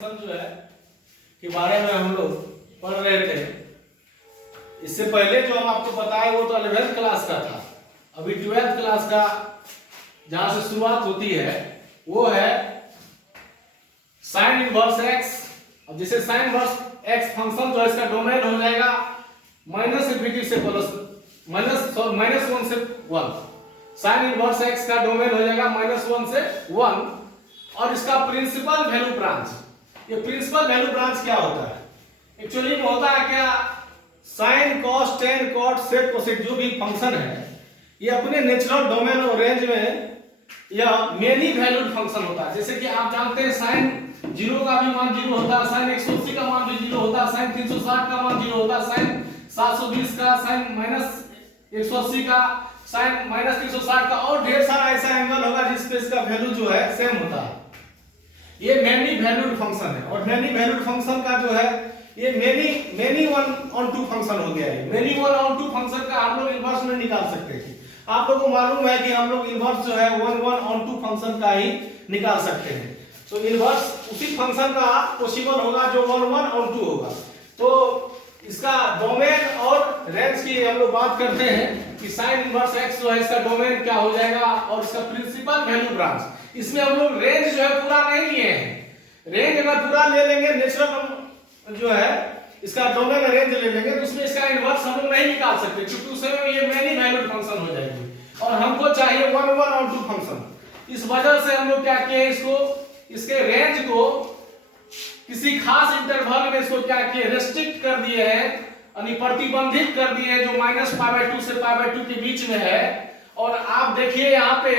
जो है के बारे में हम लोग पढ़ रहे थे। इससे पहले जो हम आपको बताए वो तो 11th क्लास का था। अभी 12th क्लास का जहां से शुरुआत होती है वो है साइन इनवर्स एक्स। अब जैसे साइन इनवर्स एक्स फंक्शन जो है इसका डोमेन हो जाएगा माइनस इंफिनिटी से प्लस माइनस 1 से 1। साइन इनवर्स एक्स का डोमेन हो जाएगा -1 से 1 और इसका प्रिंसिपल वैल्यू ब्रांच। ये प्रिंसिपल वैल्यू ब्रांच क्या होता है? एक्चुअली में होता है क्या, sine cos tan cot sec cosec जो भी फंक्शन है ये अपने नेचुरल डोमेन और रेंज में यह मेनी वैल्यूड फंक्शन होता है। जैसे कि आप जानते हैं साइन 0 का भी मान 0 होता है, साइन 180 का मान भी 0 होता है, साइन 360 का मान 0 होता है, साइन 720 का, साइन -180 का, साइन -360 का और ढेर सारा ऐसा एंगल होगा जिस पे इसका वैल्यू जो है सेम होता है। ये मेनी वैल्यूड फंक्शन है और मेनी वैल्यूड फंक्शन का जो है ये many one onto function हो गया है। Many one onto function का हम लोग इनवर्स में निकाल सकते हैं। आप लोगों को मालूम है कि हम लोग इनवर्स जो है वन ऑन टू फंक्शन का ही निकाल सकते हैं। तो इनवर्स उसी फंक्शन का पॉसिबल होगा जो वन ऑन टू होगा। तो इसका डोमेन और रेंज की हम लोग बात करते हैं कि साइन इनवर्स एक्स जो है इसका डोमेन क्या हो जाएगा और इसका प्रिंसिपल वैल्यू ब्रांच। इसमें हम लोग रेंज जो है पूरा नहीं लिए हैं। रेंज अगर पूरा ले लेंगे नेचुरल जो है इसका डोमेन रेंज ले लेंगे तो उसमें इसका इनवर्स हम लोग नहीं निकाल सकते क्योंकि उसमें ये मेनी वैल्यूड फंक्शन हो जाएगी और हमको चाहिए वन ऑन टू फंक्शन। इस वजह से हम लोग क्या किए, इसको इसके रेंज को किसी खास इंटरवल में इसको क्या किए, रेस्ट्रिक्ट कर दिए हैं यानी प्रतिबंधित कर दिए हैं जो -π/2 से π/2 के बीच में है। और आप देखिए यहाँ पे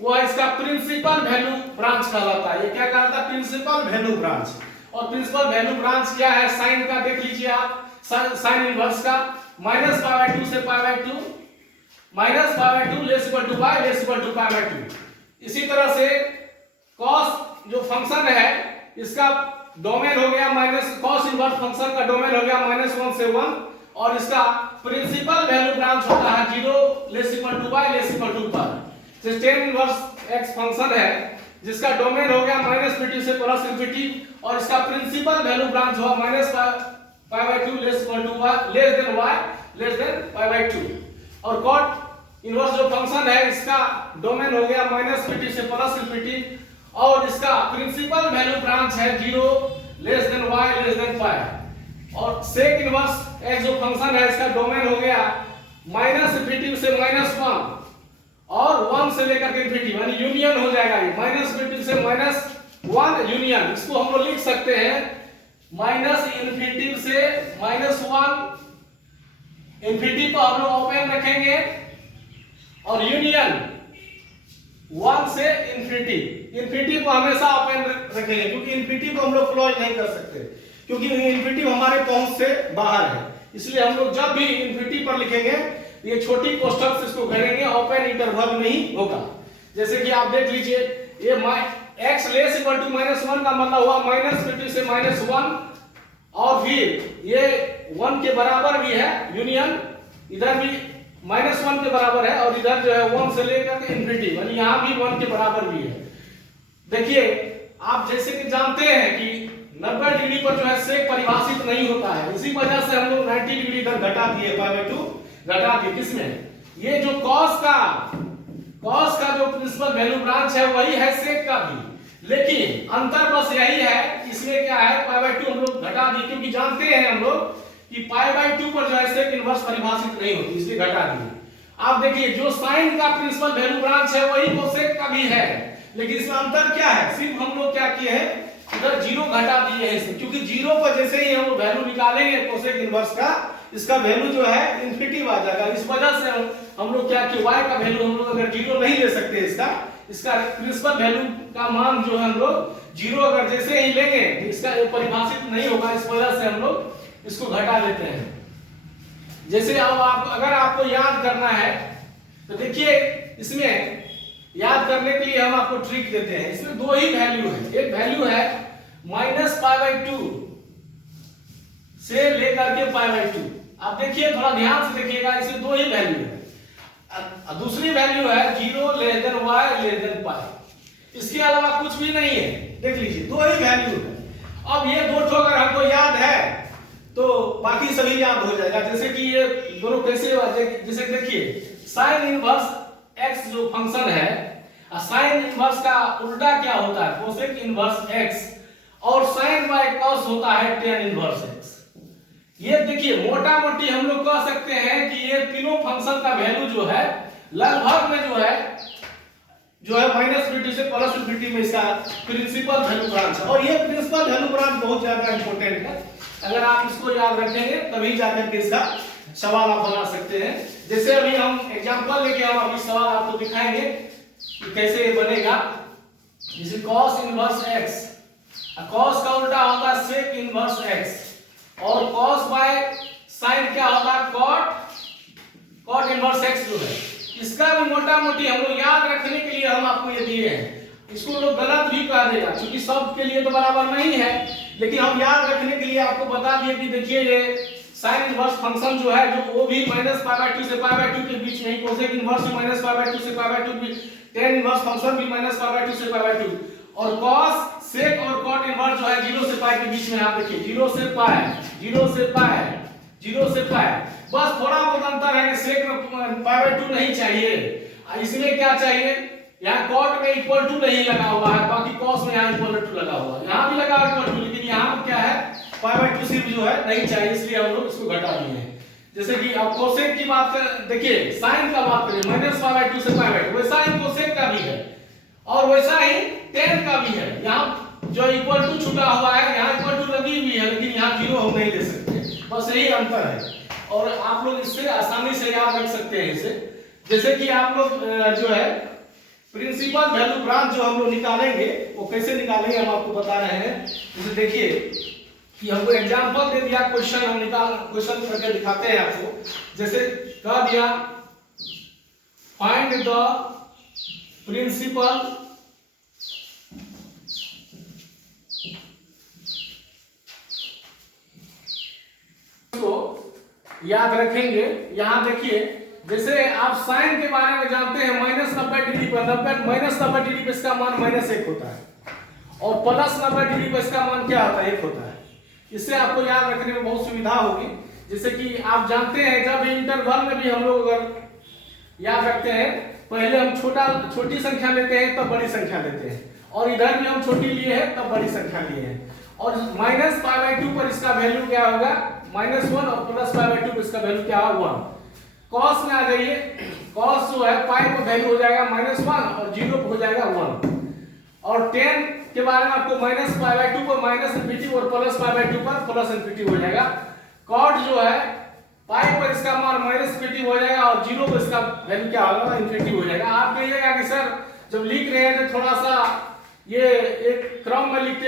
वो इसका प्रिंसिपल वैल्यू ब्रांच कहलाता है। ये क्या कहलाता है? Principal value branch. और प्रिंसिपल वैल्यू ब्रांच क्या है? साइन का देख लीजिए आप, साइन इनवर्स का -π/2 से π/2, -π/2 less equal to y less equal to π/2। इसी तरह से cos जो फंक्शन है इसका डोमेन हो गया cos इनवर्स फंक्शन का डोमेन हो गया -1 से 1 और इसका प्रिंसिपल वैल्यू ब्रांच होता है 0 less equal to y less equal to पर। tan इनवर्स x फंक्शन है जिसका डोमेन हो गया -∞ से +∞ और इसका प्रिंसिपल वैल्यू ब्रांच हुआ -π/2 less equal to y less than π/2। और cot इनवर्स जो फंक्शन है इसका डोमेन हो गया -∞ से +∞ और इसका प्रिंसिपल वैल्यू ब्रांच है 0 less than y less than π। और sec इनवर्स x जो फंक्शन है इसका डोमेन हो गया -∞ से -1 और 1 से लेकर के इंफिनिटी यानी यूनियन हो जाएगा। ये -∞ से -1 यूनियन, इसको हम लोग लिख सकते हैं -∞ से -1 इंफिनिटी को हम लोग ओपन रखेंगे और यूनियन 1 से इंफिनिटी को हमेशा ओपन रखेंगे क्योंकि इंफिनिटी को हम लोग क्लोज नहीं कर सकते क्योंकि इंफिनिटी हमारे पहुंच से बाहर है। इसलिए हम लोग जब भी इंफिनिटी पर लिखेंगे ये छोटी कोष्ठक से इसको घेरेंगे, ओपन इंटरवल में ही होगा। जैसे कि आप देख लीजिए ये x लेस इक्वल टू -1 का मतलब हुआ -∞ से -1 और फिर ये 1 के बराबर भी है यूनियन, इधर भी -1 के बराबर है और इधर जो है 1 से लेकर के इंफिनिटी यानी यहां भी 1 के बराबर भी है। देखिए आप जैसे कि जानते हैं कि 90 डिग्री पर जो है सेक परिभाषित नहीं होता है, इसी वजह से हम लोग 90 डिग्री इधर घटा दिए π/2 घटा दी। किसमें? ये जो cos का जो प्रिंसिपल वैल्यू ब्रांच है वही है sec का भी, लेकिन अंतर बस यही है इसमें क्या है π/2 हम लोग घटा दी क्योंकि जानते हैं हम लोग कि π/2 पर जो है sec इनवर्स परिभाषित नहीं होती इसलिए घटा दी। आप देखिए जो साइन का प्रिंसिपल वैल्यू ब्रांच है वही cosec का भी है, लेकिन इसमें अंतर क्या है? सिर्फ हम लोग क्या किए हैं इधर 0 घटा दिए हैं इसमें क्योंकि 0 पर जैसे ही हम वैल्यू निकालेंगे cosec इनवर्स का इसका वैल्यू जो है इंफिनिटी आ जाएगा। इस वजह से हम लोग क्या कि y का वैल्यू हम लोग अगर 0 नहीं ले सकते इसका प्रिंसिपल वैल्यू का मान जो है हम लोग 0 अगर जैसे ही लेंगे इसका परिभाषित नहीं होगा, इस वजह से हम लोग इसको घटा लेते हैं। जैसे अब अगर आपको याद करना है तो देखिए इसमें याद करने के लिए हम आपको ट्रिक देते हैं। इसमें दो ही वैल्यू है, एक वैल्यू है -π/2 से लेकर के π/2। आप देखिए थोड़ा ध्यान से देखिएगा, इसमें दो ही वैल्यू है। दूसरी वैल्यू है 0 less than y less than π। इसके अलावा कुछ भी नहीं है। देख लीजिए दो ही वैल्यू है। अब ये दो ठो अगर हमको याद है तो बाकी सभी याद हो जाएगा। जैसे कि ये दोनों कैसे, जैसे देखिए साइन इनवर्स एक्स जो फंक्शन है, साइन इनवर्स का उल्टा क्या होता है, कोसेक इनवर्स एक्स, और साइन बाय कॉस होता है टेन इनवर्स एक्स। ये देखिए मोटा मोटी हम लोग कह सकते हैं कि ये तीनों फंक्शन का वैल्यू जो है लगभग में जो है माइनस इंफिनिटी से प्लस इंफिनिटी में इसका प्रिंसिपल वैल्यू ब्रांच है। और ये प्रिंसिपल वैल्यू ब्रांच बहुत ज्यादा इंपॉर्टेंट है, अगर आप इसको याद रखेंगे तभी जाकर के इसका सवाल आप बना सकते हैं। जैसे अभी हम एग्जांपल लेके हम अभी सवाल आपको दिखाएंगे कि कैसे ये बनेगा। जैसे cos इनवर्स x, cos का उल्टा होता है sec इनवर्स x, और cos बाय sin क्या होता है cot इनवर्स x जो है। इसका भी मोटा मोटी हम लोग याद रखने के लिए हम आपको ये दिए हैं। इसको लोग गलत भी कह देगा क्योंकि सब के लिए तो बराबर नहीं है, लेकिन हम याद रखने के लिए आपको बता दिए कि देखिए ये sin इनवर्स फंक्शन जो है जो वो भी -π/2 से π/2 के बीच में ही, कोसेक इनवर्स भी -π/2 से π/2 भी, tan इनवर्स फंक्शन भी -π/2 से π/2, और cos sec और cot इनवर्स जो है 0 से π के बीच में। आप देखिए 0 से π 0 से π 0 से π, बस थोड़ा बहुत अंतर है कि sec में π/2 नहीं चाहिए, इसमें क्या चाहिए, यहाँ cot में इक्वल टू नहीं लगा हुआ है, बाकी cos में यहाँ इक्वल टू लगा हुआ है, यहाँ भी लगा इक्वल टू, लेकिन यहाँ पर क्या है π/2 सिर्फ जो है नहीं चाहिए, इसलिए हम लोग इसको घटा दिए हैं। जैसे कि अब कोसेक की बात कर, देखिए साइन का बात करें -π/2 से π/2, वैसा ही कोसेक का भी है और वैसा ही tan का भी है। यहाँ जो इक्वल टू छुटा हुआ है, यहाँ इक्वल टू लगी हुई है, लेकिन यहाँ 0 हम नहीं ले सकते, बस यही अंतर है। और आप लोग इससे आसानी से याद रख सकते हैं इसे। जैसे कि आप लोग जो है प्रिंसिपल वैल्यू ब्रांच जो हम लोग निकालेंगे वो कैसे निकालेंगे हम आपको बता रहे हैं। जैसे देखिए कि हमको एग्जांपल दे दिया, क्वेश्चन हम क्वेश्चन करके दिखाते हैं आपको। जैसे कह दिया फाइंड द प्रिंसिपल को याद रखेंगे। यहां देखिए जैसे आप साइन के बारे में जानते हैं -90 डिग्री पर -90 डिग्री पर इसका मान -1 होता है, और +90 डिग्री पर इसका मान क्या होता है 1 होता है। इससे आपको याद रखने में बहुत सुविधा होगी। जैसे कि आप जानते हैं जब इंटरवल में भी हम लोग अगर याद रखते हैं, पहले हम छोटी संख्या लेते हैं तब बड़ी संख्या लेते हैं, और इधर भी हम छोटी लिए हैं तब बड़ी संख्या लिए हैं, और -π/2 पर इसका वैल्यू क्या होगा -1, और +π/2 पर इसका वैल्यू क्या होगा 1। cos में आ जाइए, cos जो है पाई का वैल्यू हो जाएगा -1 और 0 हो जाएगा 1, और tan के बारे में आपको -π/2 पर -∞ और +π/2 पर +∞ हो जाएगा। cot जो है पाई पर इसका मान -∞ हो जाएगा और 0 पर इसका वैल्यू क्या होगा ∞ हो जाएगा। आप कहिएगा कि सर जब लिख रहे हैं तो थोड़ा सा ये एक क्रम में लिखते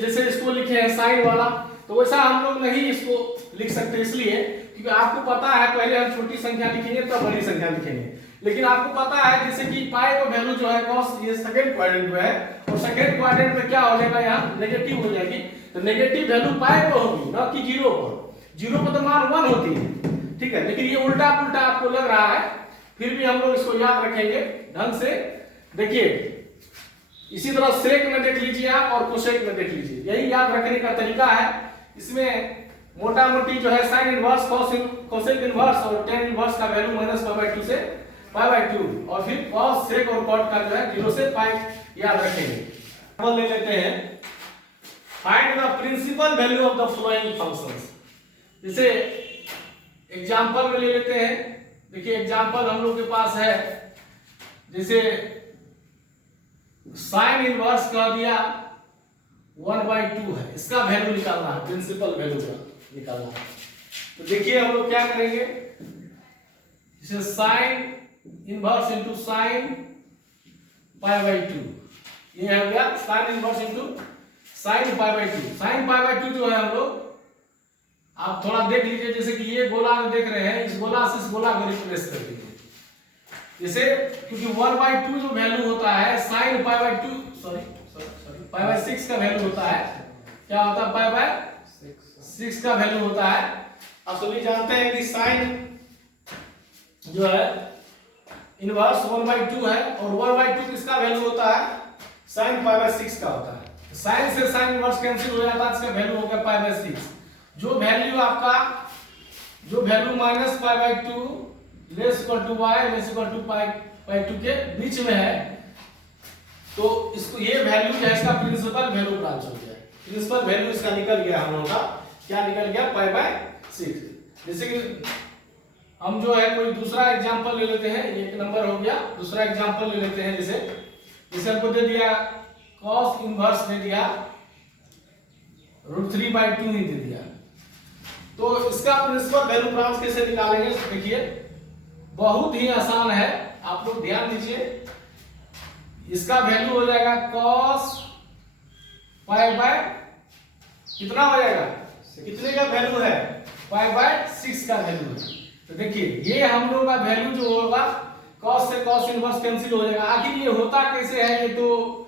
जैसे इसको लिखे हैं साइन वाला, तो वैसा हम लोग नहीं इसको लिख सकते, इसलिए क्योंकि आपको पता है पहले हम छोटी संख्या लिखेंगे तब बड़ी संख्या लिखेंगे। लेकिन आपको पता है जैसे कि पाई का वैल्यू जो है cos ये सेकंड क्वाड्रेंट में है, और सेकंड क्वाड्रेंट में क्या हो जाएगा यहाँ नेगेटिव हो जाएगी, तो नेगेटिव वैल्यू पाई पर होगी ना कि 0 पर। 0 पर तो मान 1 होती है, ठीक है, लेकिन ये उल्टा पुल्टा आपको लग रहा है, फिर भी हम लोग इसको याद रखेंगे ढंग से। देखिए इसी तरह सेक में देख लीजिए आप और कोसेक में देख लीजिए, यही याद रखने का तरीका है। इसमें मोटा मोटी जो है साइन इनवर्स कोसेक इनवर्स और tan इनवर्स का वैल्यू -π/2 से π/2, और फिर cos sec और cot का जो है 0 से π याद रखेंगे। अब ले लेते हैं find the principal value of the following functions. जैसे एग्जांपल में ले लेते हैं। देखिए एग्जांपल हम लोग के पास है, जैसे साइन इनवर्स कह दिया 1/2 है, इसका वैल्यू निकालना है, प्रिंसिपल वैल्यू का निकालना है। तो देखिए हम लोग क्या करेंगे, जैसे साइन इनवर्स इनटू साइन π/2, ये हो गया sine inverse into sine π/2। Sine π/2 जो है हम लोग आप थोड़ा देख लीजिए, जैसे कि ये गोला में देख रहे हैं, इस गोला से इस गोला को रिप्लेस कर दीजिए। जैसे क्योंकि 1/2 जो वैल्यू होता है साइन π/2 π/6 का वैल्यू होता है, क्या होता है π/6 का वैल्यू होता है। आप सभी जानते हैं कि साइन जो है इनवर्स 1/2 है, और 1/2 किसका वैल्यू होता है साइन π/6 का होता है। साइन से साइन इनवर्स कैंसिल हो जाता है, इसका वैल्यू हो गया पाई बाय 6। जो value minus pi by 2 less equal to y less equal to pi by 2 के बीच में है, तो इसको ये वैल्यू जो है इसका प्रिंसिपल वैल्यू ब्रांच हो गया। प्रिंसिपल वैल्यू इसका निकल गया हम लोगों का, क्या निकल गया, पाई बाय 6। जैसे कि हम जो है कोई दूसरा एग्जांपल ले लेते हैं, एक नंबर हो गया, दूसरा एग्जांपल ले लेते हैं। जैसे हमको दे दिया cos इनवर्स दे दिया √3/2 ही दे दिया, तो इसका प्रिंसिपल वैल्यू ब्रांच कैसे निकालेंगे देखिए, बहुत ही आसान है, आप लोग ध्यान दीजिए। इसका वैल्यू हो जाएगा cos पाई बाय कितना हो जाएगा, कितने का वैल्यू है, पाई बाय 6 का वैल्यू है। तो देखिए ये हम लोग का वैल्यू जो होगा cos से cos इनवर्स कैंसिल हो जाएगा। आखिर ये होता कैसे है, ये तो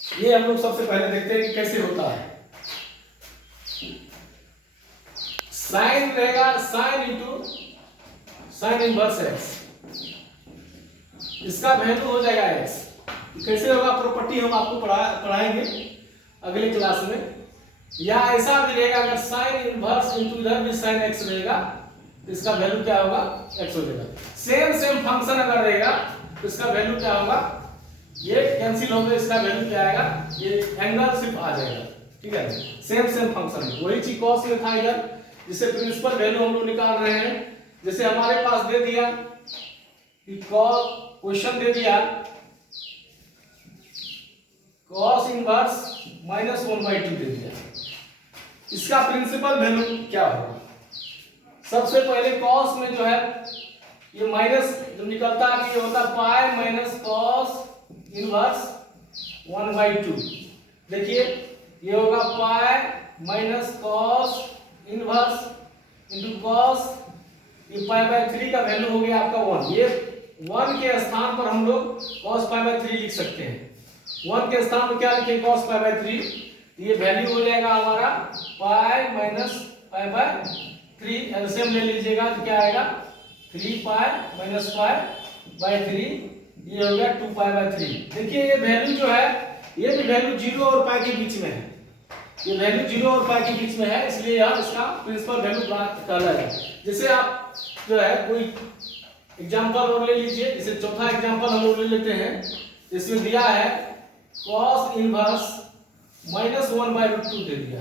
ये हम लोग सबसे पहले देखते हैं कि कैसे होता है। साइन रहेगा sine into sine inverse x, इसका वैल्यू हो जाएगा x। कैसे होगा प्रॉपर्टी हम आपको पढ़ाएंगे अगले क्लास में। या ऐसा भी रहेगा, अगर साइन इनवर्स इंटू इधर भी साइन x रहेगा तो इसका वैल्यू क्या होगा, x हो जाएगा। सेम फंक्शन अगर रहेगा तो इसका वैल्यू क्या होगा, ये कैंसिल हो गया, इसका वैल्यू क्या आएगा, ये एंगल सिर्फ आ जाएगा। ठीक है, सेम फंक्शन वही चीज cos में था इधर, जिससे प्रिंसिपल वैल्यू हम लोग निकाल रहे हैं। जैसे हमारे पास दे दिया कि क्वेश्चन दे दिया cos इनवर्स -1/2 दे दिया, इसका प्रिंसिपल वैल्यू क्या होगा। सबसे पहले cos में जो है ये माइनस जो निकलता है ये होता है पाई माइनस cos इनवर्स 1/2। देखिए ये होगा pi minus cos inverse into cos, ये पाई बाय 3 का वैल्यू हो गया आपका 1। ये 1 के स्थान पर हम लोग cos पाई बाय 3 लिख सकते हैं। 1 के स्थान पर क्या लिखें, cos पाई बाय 3, ये वैल्यू हो जाएगा हमारा pi minus pi bye 3। LCM ले लीजिएगा तो क्या आएगा, 3 पाई माइनस पाई बाय 3, ये हो गया 2 पाई बाय 3। देखिए ये वैल्यू जो है ये भी वैल्यू 0 और पाई के बीच में है, ये वैल्यू 0 और पाई के बीच में है, इसलिए यह इसका प्रिंसिपल वैल्यू कहलाएगा। जैसे आप जो है कोई एग्जांपल और ले लीजिए, जैसे चौथा एग्जांपल हम लोग ले लेते हैं। इसमें दिया है cos इनवर्स -1/√2 दे दिया।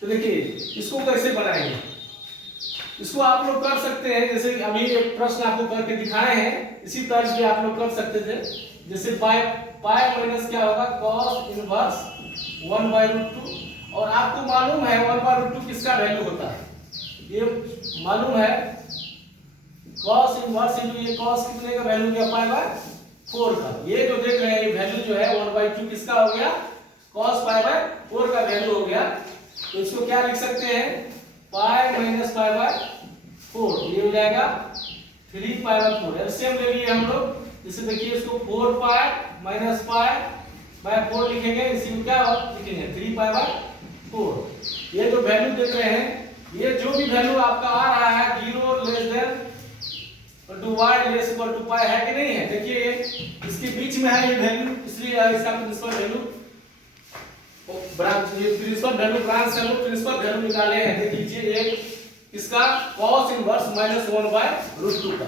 तो देखिए इसको कैसे बनाएंगे, इसको आप लोग कर सकते हैं, जैसे अभी एक प्रश्न आपको करके दिखाए हैं, इसी तरह से आप लोग कर सकते थे। जैसे पाई माइनस क्या होगा, cos इनवर्स 1/√2, और आपको मालूम है 1/√2 किसका वैल्यू होता है, ये मालूम है cos इनवर्स इंटू ये cos कितने का वैल्यू गया, पाई बाय 4 का। ये जो देख रहे हैं ये वैल्यू जो है 1/2 किसका हो गया, cos पाई बाय 4 का वैल्यू हो गया। तो इसको क्या लिख सकते हैं, पाई माइनस पाई बाय 4, ये हो जाएगा 3 पाई बाय 4। एलसीएम ले लिए हम लोग, जैसे देखिए इसको 4 पाई माइनस पाई बाय 4 लिखेंगे, इसी को क्या लिखेंगे 3 पाई बाय 4। ये जो वैल्यू देख रहे हैं, ये जो भी वैल्यू आपका आ रहा है 0 less than to y less equal to pi है कि नहीं है। देखिए इसके बीच में है ये वैल्यू, इसलिए इसका प्रिंसिपल वैल्यू ब्रांच, ये प्रिंसिपल वैल्यू ब्रांच से हम लोग प्रिंसिपल वैल्यू निकाले हैं। देख लीजिए एक इसका cos इनवर्स -1/√2 का,